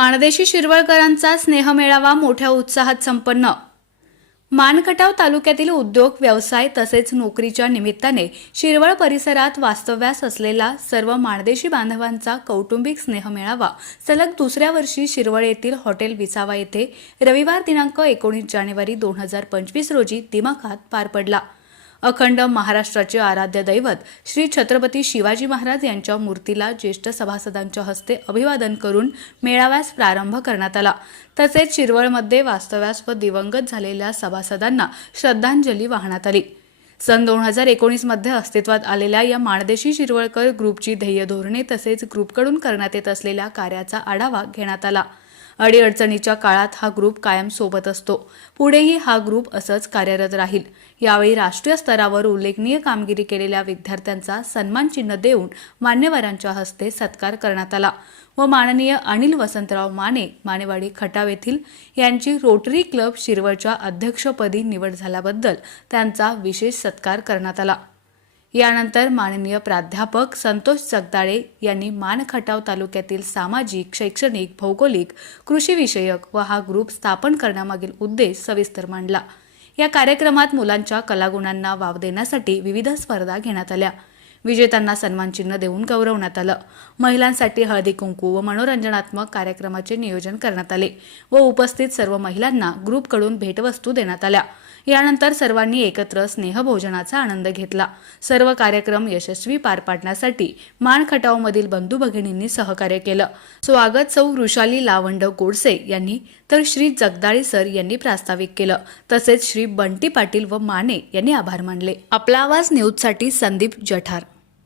माणदेशी शिरवळकरांचा स्नेहमेळावा मोठ्या उत्साहात संपन्न. मानकटाव तालुक्यातील उद्योग व्यवसाय तसेच नोकरीच्या निमित्ताने शिरवळ परिसरात वास्तव्यास असलेला सर्व माणदेशी बांधवांचा कौटुंबिक स्नेहमेळावा सलग दुसऱ्या वर्षी शिरवळ येथील हॉटेल विसावा येथे रविवार दिनांक एकोणीस जानेवारी दोन हजार पंचवीस रोजी दिमाखात पार पडला. अखंड महाराष्ट्राचे आराध्य दैवत श्री छत्रपती शिवाजी महाराज यांच्या मूर्तीला ज्येष्ठ सभासदांच्या हस्ते अभिवादन करून मेळाव्यास प्रारंभ करण्यात आला. तसेच शिरवळमध्ये वास्तव्यास व दिवंगत झालेल्या सभासदांना श्रद्धांजली वाहण्यात आली. सन दोन हजार एकोणीसमध्ये अस्तित्वात आलेल्या या माणदेशी शिरवळकर ग्रुपची ध्येय धोरणे तसेच ग्रुपकडून करण्यात येत असलेल्या कार्याचा आढावा घेण्यात आला. अडीअडचणीच्या काळात हा ग्रुप कायम सोबत असतो. पुढेही हा ग्रुप असंच कार्यरत राहील. यावेळी राष्ट्रीय स्तरावर उल्लेखनीय कामगिरी केलेल्या विद्यार्थ्यांचा सन्मान चिन्ह देऊन मान्यवरांच्या हस्ते सत्कार करण्यात आला. व माननीय अनिल वसंतराव माने मानेवाडी खटाव येथील यांची रोटरी क्लब शिरवळच्या अध्यक्षपदी निवड झाल्याबद्दल त्यांचा विशेष सत्कार करण्यात आला. यानंतर माननीय प्राध्यापक संतोष जगदाळे यांनी मानखटाव तालुक्यातील सामाजिक शैक्षणिक भौगोलिक कृषीविषयक व हा ग्रुप स्थापन करण्यामागील उद्देश सविस्तर मांडला. या कार्यक्रमात मुलांच्या कलागुणांना वाव देण्यासाठी विविध स्पर्धा घेण्यात आल्या. विजेत्यांना सन्मानचिन्ह देऊन गौरवण्यात आलं. महिलांसाठी हळदी कुंकू व मनोरंजनात्मक कार्यक्रमाचे नियोजन करण्यात आले व उपस्थित सर्व महिलांना ग्रुपकडून भेटवस्तू देण्यात आल्या. यानंतर सर्वांनी एकत्र स्नेहभोजनाचा आनंद घेतला. सर्व कार्यक्रम यशस्वी पार पाडण्यासाठी मानखटावमधील बंधू भगिनींनी सहकार्य केलं. स्वागत सौ वृषाली लावंड गोडसे यांनी तर श्री जगदाळी सर यांनी प्रास्ताविक केलं. तसेच श्री बंटी पाटील व माने यांनी आभार मानले. आपला आवाज न्यूजसाठी संदीप जठार.